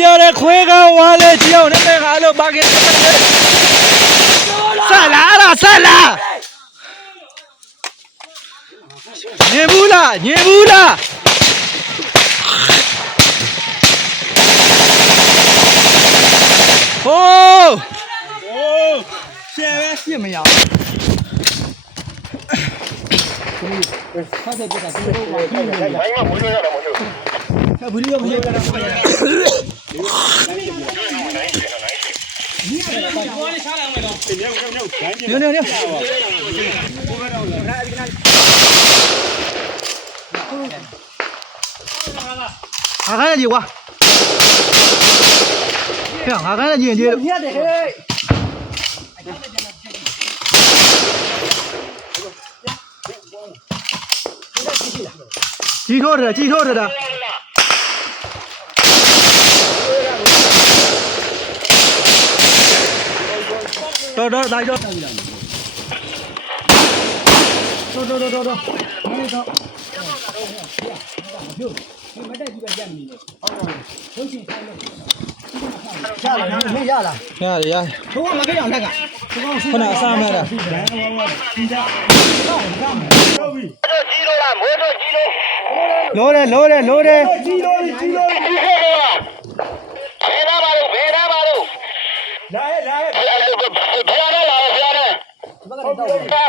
ကြတဲ့ခွေးကဝါလေကြောက်နေတဲ့ခါလို့ပါကင်ဆက်လာလားဆက်လာညင်ဘူးလားညင်ဘူးလားဟိုးရှယ်ပဲပြစ်မရဘူးဟုတ်တယ်ပြတာဒီလိုပါဘယ်မှာမွေးရတာမဟုတ်ဘူးဘူးရောမရတာမဟုတ်ဘူးနေငါခိုင်းရည်ကွာဟဲ့ငါခိုင်းရည်ကြီးညက်တယ်ဟဲ့ကြီးထိုးတယ်ကြီးထိုးတယ်တော်တိုင်းတော့တော်မတက်ကြီးပဲကြက်နေတယ်ဟုတ်ချင်ခိုင်းလို့ရလားမရလားရဘိုးကမကြည့်အောင်လက်ကခုနအစားမဲ့လားကြီးလို့လားမိုးတော့ကြီးလို့လိုတယ်ကြီးလို့ဘယ်နာပါလို့လာရဲ့ဘယ်နာ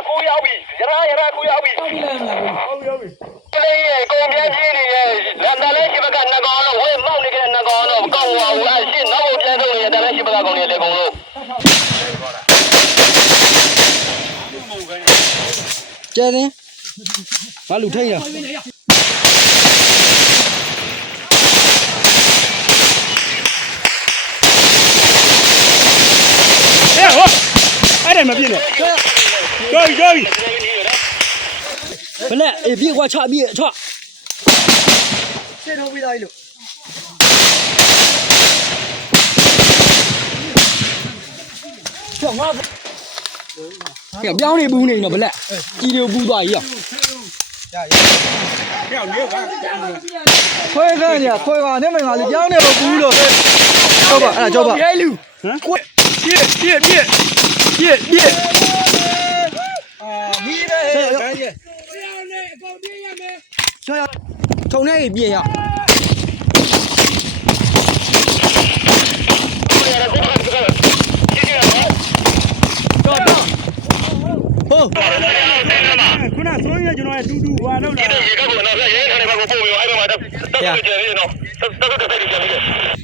ကိုရောက်ပြီရကိုရောက်ပြီဟုတ်ပြီကုန်ပြင်းကြီးနေတယ်ဒါလည်းရှိဘကနှကောင်လို့ဝေးမောက်နေကြတဲ့နှကောင်တော့ကောက်ဝါဘူးအရှင်းနောက်ကိုပြန်ထုတ်နေတယ်ဒါလည်းရှိဘကကောင်နေလေကုန်လို့ကျဲတယ်ဘာလူထိတ်ရအဲ့ဒါမပြည့်နဲ့ကြောက်ဘလက်အေးပြေကွာချပြေချစေထုတ်ပြီးသားလို့ကြောက်ငါပြောင်းနေဘူးနေတော့ဘလက်ကြီးတွေဘူးသွားကြီးရောကြောက်နေကခွဲခန့်ညခွဲပါနဲ့မငါလေးပြောင်းနေတော့ဘူးလို့ကြောက်ပါအဲ့ဒါကြောက်ပါရဲလူဟမ်ကွပြည့်မီးပဲခန်းကြီးထုံနေပြေရဟုတ်ခုနဆိုရင်ကျွန်တော်ရဲ့တူဟွာလောက်လာရေကောက်ကတော့ရဲခါနေမှာကိုပို့ပြီးအဲ့ဘက်မှာတက်ကျန်နေတော့တက်ကျန်နေတယ်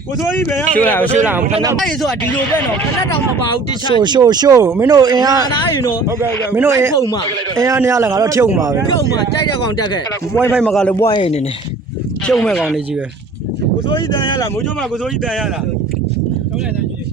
ကိုစိုးကြီးပဲရှိုးလာဖဏအဲ့ဆိုတာဒီလိုပဲနော်ဖဏတောင်မပါဘူးတခြားရှိုးမင်းတို့အင်အားနားရင်တော့ဟုတ်ကဲ့မင်းတို့အင်အားနေရလားငါတော့ဖြုတ်မှာပဲဖြုတ်မှာကြိုက်တဲ့ကောင်တက်ခဲ့ပွိုင်းဖိုင်မကလို့ပွိုင်းနေနေဖြုတ်မဲ့ကောင်လေးကြီးပဲကိုစိုးကြီးတန်ရလားမိုးချိုးမှာကိုစိုးကြီးတန်ရလားဟုတ်တယ်တန်ကြီး